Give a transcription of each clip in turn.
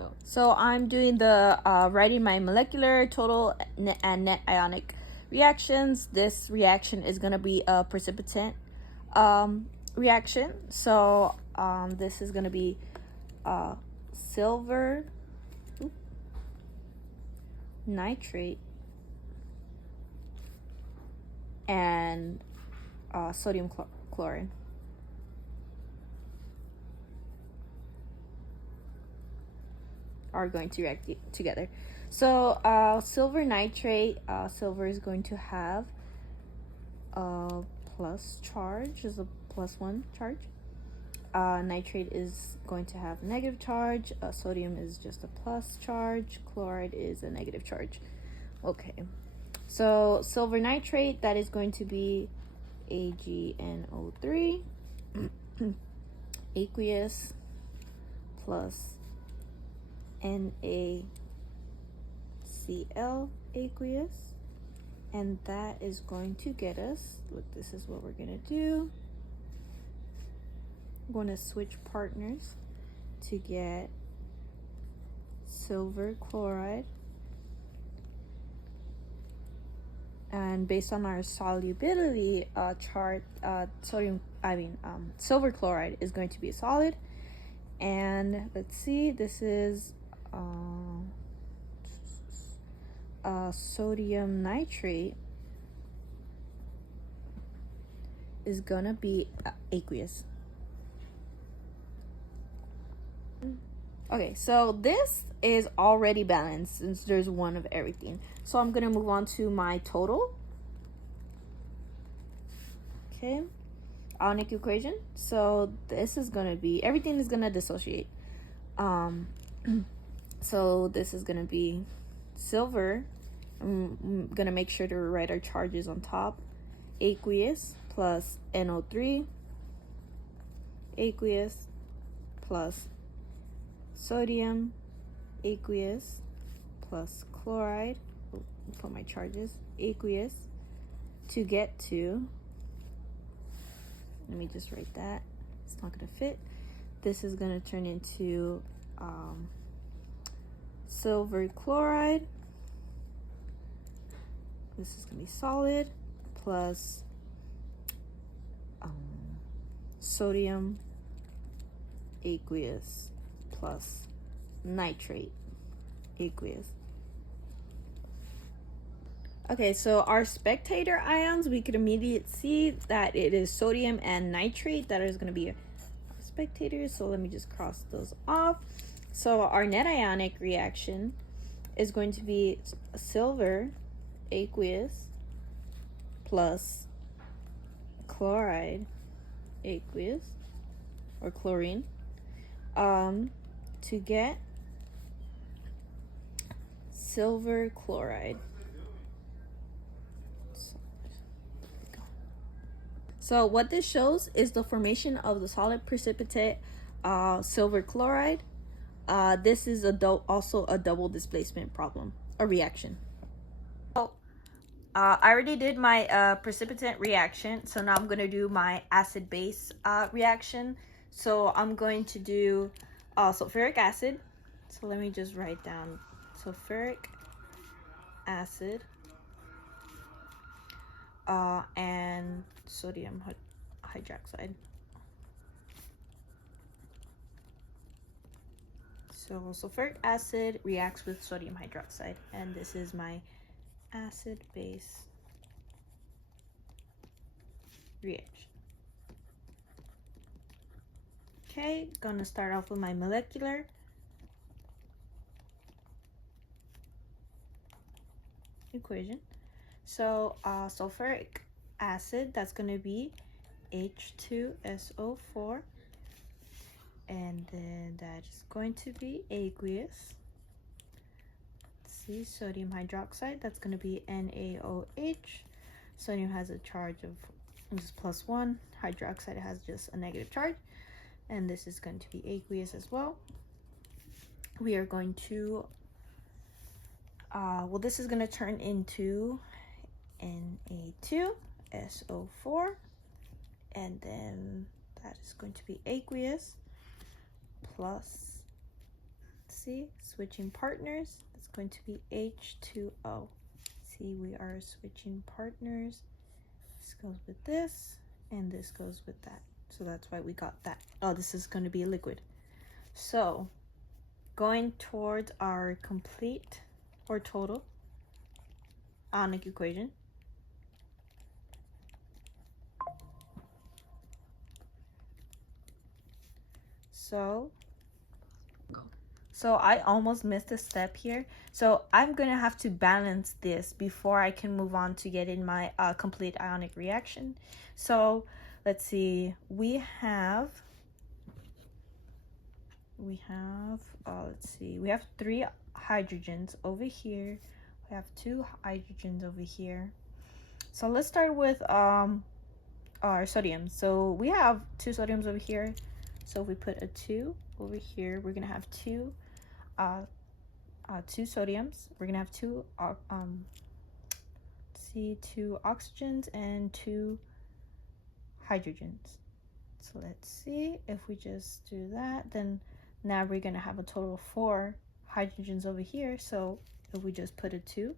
go. So I'm doing the writing my molecular, total, and net ionic reactions. This reaction is going to be a precipitant reaction. So this is going to be silver nitrate and sodium chloride. Are going to react together. So silver nitrate, silver is going to have a plus charge, is a +1 charge. Nitrate is going to have negative charge. Sodium is just a plus charge. Chloride is a negative charge. Okay, so silver nitrate, that is going to be AgNO3 aqueous plus NaCl aqueous, and that is going to get us, look, this is what we're going to do. I'm going to switch partners to get silver chloride, and based on our solubility chart, silver chloride is going to be a solid. And let's see, this is sodium nitrate is gonna be aqueous. Okay, so this is already balanced since there's one of everything. So I'm gonna move on to my total. Okay, ionic equation. So this is gonna be, everything is gonna dissociate. So this is gonna be silver. I'm gonna make sure to write our charges on top. Aqueous plus NO3 aqueous plus sodium aqueous plus chloride, put my charges, aqueous, to get to, let me just write that, it's not gonna fit. This is gonna turn into silver chloride, this is gonna be solid, plus sodium aqueous plus nitrate aqueous. Okay, so our spectator ions, we could immediately see that it is sodium and nitrate that is going to be spectators. So let me just cross those off. So our net ionic reaction is going to be silver aqueous plus chloride aqueous, or chlorine, to get silver chloride. So what this shows is the formation of the solid precipitate silver chloride. This is also a double displacement problem, a reaction. So I already did my precipitant reaction, so now I'm going to do my acid-base reaction. So I'm going to do sulfuric acid. So let me just write down sulfuric acid and sodium hydroxide. So sulfuric acid reacts with sodium hydroxide, and this is my acid-base reaction. Okay, gonna start off with my molecular. Equation. So sulfuric acid, that's gonna be H2SO4, and then that is going to be aqueous. Let's see, sodium hydroxide, that's going to be NaOH. Sodium has a charge of just +1. Hydroxide has just a negative charge, and this is going to be aqueous as well. We are going to well, this is going to turn into Na2SO4, and then that is going to be aqueous plus see, switching partners, it's going to be H2O. See, we are switching partners. This goes with this, and this goes with that. So that's why we got that. Oh, this is going to be a liquid. So going towards our complete or total ionic equation. So I almost missed a step here. So I'm going to have to balance this before I can move on to getting my complete ionic reaction. So let's see, we have 3 hydrogens over here. We have 2 hydrogens over here. So let's start with our sodium. So we have 2 sodiums over here. So if we put a 2 over here, we're gonna have 2 sodiums. We're gonna have 2 oxygens and 2 hydrogens. So let's see, if we just do that, then now we're gonna have a total of 4 hydrogens over here. So if we just put a 2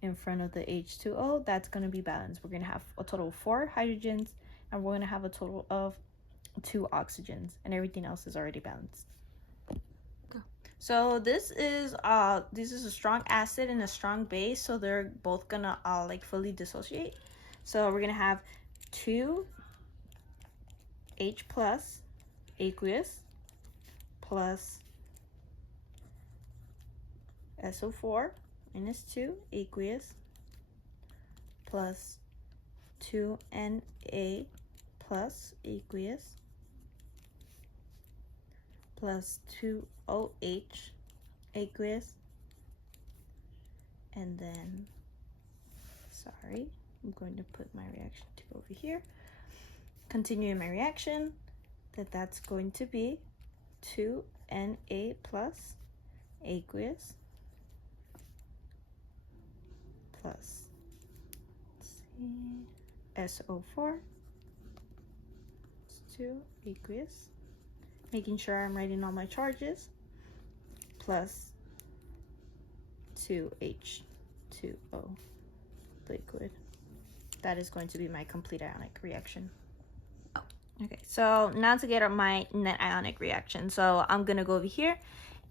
in front of the H2O, that's gonna be balanced. We're gonna have a total of 4 hydrogens, and we're gonna have a total of 2 oxygens, and everything else is already balanced. So this is a strong acid and a strong base, so they're both gonna like fully dissociate. So we're gonna have 2 H plus aqueous plus SO4 minus 2 aqueous plus 2 Na plus aqueous plus 2 OH aqueous, and then, sorry, I'm going to put my reaction tube over here. Continuing my reaction, that's going to be 2 Na plus aqueous plus SO4, 2 aqueous, making sure I'm writing all my charges, plus 2H2O liquid. That is going to be my complete ionic reaction. Okay, so now to get my net ionic reaction. So I'm gonna go over here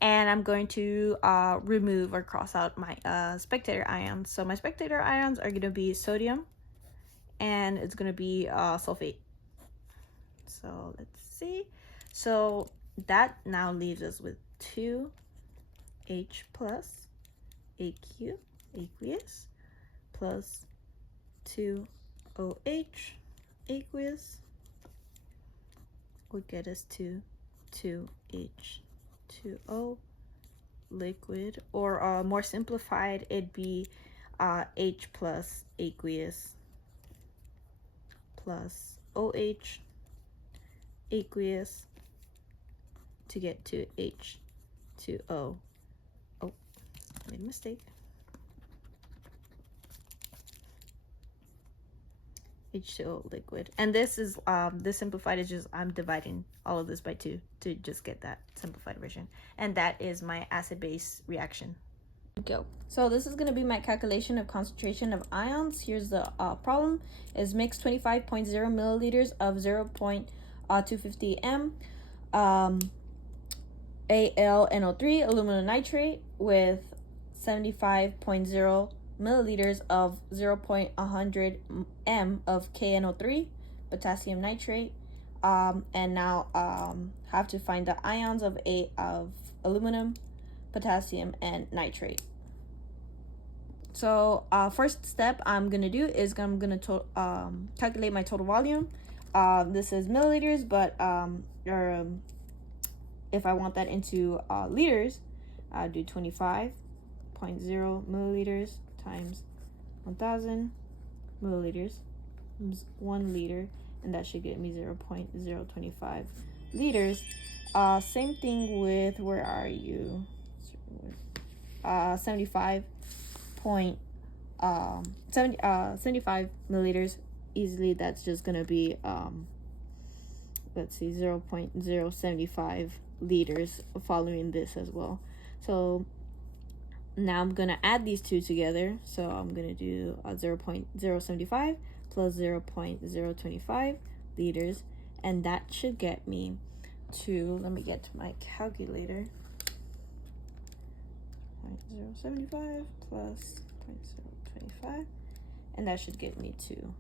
and I'm going to remove or cross out my spectator ions. So my spectator ions are gonna be sodium, and it's gonna be sulfate. So let's see. So that now leaves us with 2H plus aqueous plus 2OH aqueous would get us to 2H2O liquid, or more simplified, it'd be H plus aqueous plus OH aqueous to get to H2O. Oh, made a mistake. H2O liquid. And this is this simplified is just, I'm dividing all of this by 2 to just get that simplified version. And that is my acid-base reaction. Go. So this is going to be my calculation of concentration of ions. Here's the problem. Is mix 25.0 milliliters of 0.250 m AlNO3 aluminum nitrate with 75.0 milliliters of 0.100 m of KNO3 potassium nitrate, and now have to find the ions of aluminum, potassium, and nitrate. So first step I'm gonna do is I'm gonna calculate my total volume. This is milliliters, but if I want that into liters, I'll do 25.0 milliliters times 1,000 milliliters, 1 liter, and that should get me 0.025 liters. Same thing with, where are you? 75 milliliters. Easily, that's just gonna be let's see, 0.075 liters following this as well. So now I'm gonna add these two together. So I'm gonna do 0.075 plus 0.025 liters, and that should get me to, let me get to my calculator, 0.075 plus 0.025, and that should get me to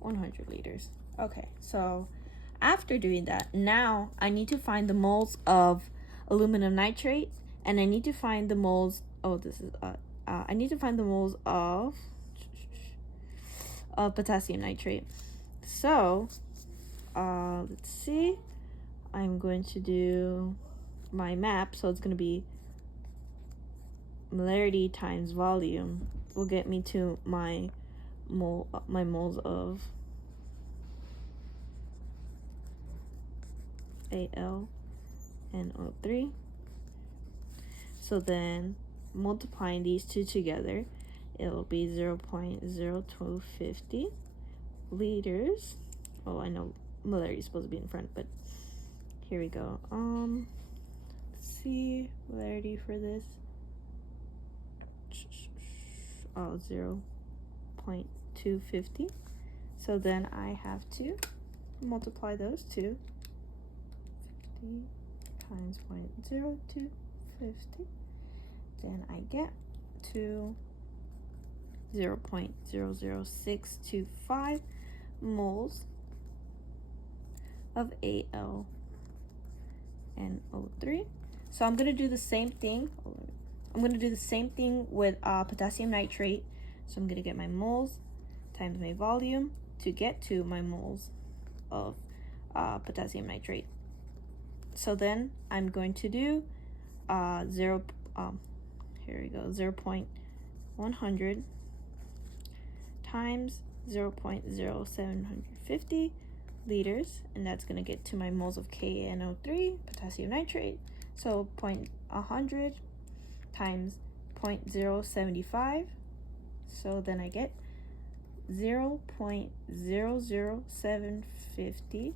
100 liters. Okay, so after doing that, now I need to find the moles of aluminum nitrate, and I need to find the moles, I need to find the moles of potassium nitrate. So let's see, I'm going to do my map. So it's going to be molarity times volume will get me to my moles of Al and O3. So then multiplying these two together, it'll be 0.0250 liters. Oh, I know molarity is supposed to be in front, but here we go. Let's see, molarity for this. 0.250. So then I have to multiply those two. 50 times 0.0250. Then I get to 0.00625 moles of Al and O3. So I'm gonna do the same thing. I'm gonna do the same thing with potassium nitrate. So I'm gonna get my moles times my volume to get to my moles of potassium nitrate. So then I'm going to do 0.100 times 0.0750 liters, and that's going to get to my moles of KNO3, potassium nitrate. So 100 times 0.075, so then I get 0.00750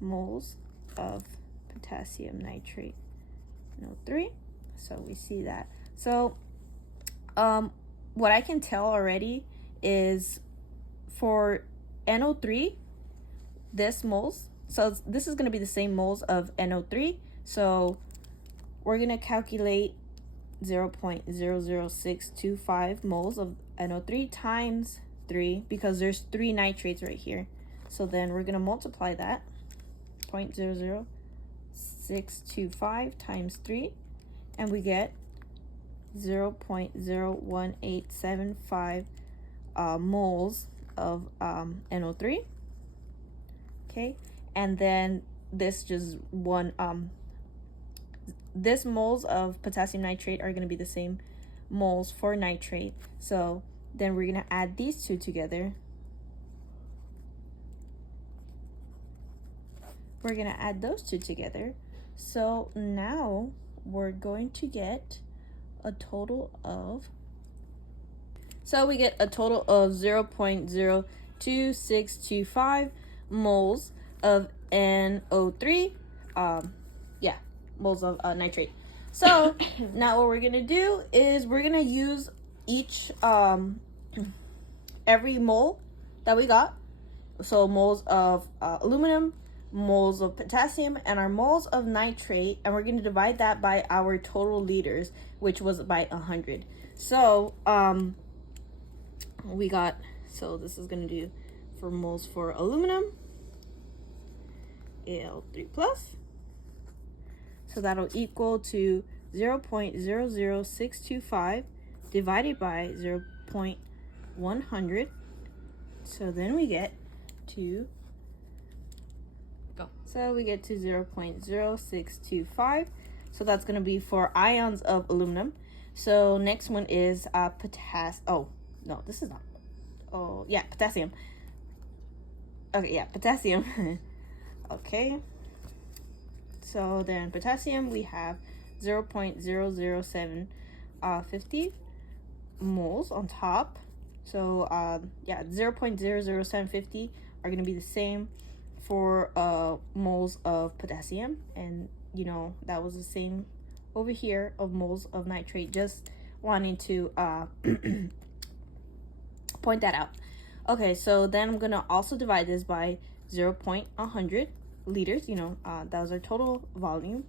moles of potassium nitrate, NO3. So we see that. So what I can tell already is for NO3, this moles, so this is going to be the same moles of NO3. So we're going to calculate 0.00625 moles of NO3 times 3, because there's 3 nitrates right here. So then we're going to multiply that, 0.00625 times 3, and we get 0.01875 moles of NO3. Okay, and then this just one this moles of potassium nitrate are going to be the same moles for nitrate. So then we're going to add these two together. We're going to add those two together. So now we're going to get a total of, so we get a total of 0.02625 moles of NO3, moles of nitrate. So now what we're gonna do is we're gonna use each every mole that we got. So moles of aluminum, moles of potassium, and our moles of nitrate, and we're gonna divide that by our total liters, which was by 100. So we got, so this is gonna do for moles for aluminum, Al3 plus. So that'll equal to 0.00625 divided by 0.100. So then we get to, so we get to 0.0625. So that's going to be for ions of aluminum. So next one is potassium. Okay, yeah, potassium. Okay. So then potassium, we have 0.00750 moles on top. So 0.00750 are going to be the same for moles of potassium, and you know that was the same over here of moles of nitrate. Just wanting to point that out. Okay, so then I'm gonna also divide this by 0.100 liters. You know, that was our total volume.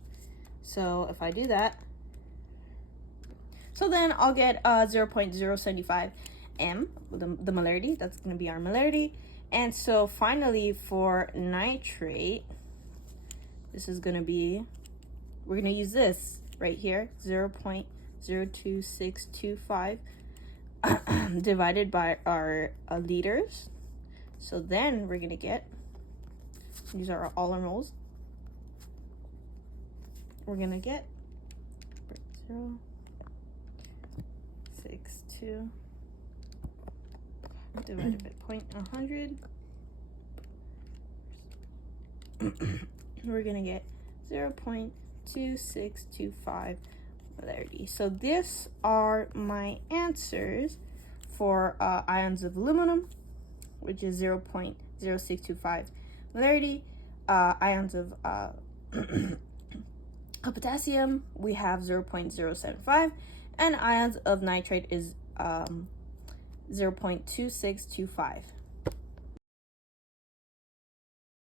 So if I do that, so then I'll get 0.075 m, the molarity. That's gonna be our molarity. And so finally for nitrate, this is gonna be, we're gonna use this right here, 0.02625 divided by our liters. So then we're gonna get, these are all our moles. We're gonna get 0.062 divided by 0.100. We're gonna get 0.2625 molarity. So these are my answers for ions of aluminum, which is 0.0625 molarity. Ions of potassium, we have 0.075, and ions of nitrate is 0.2625.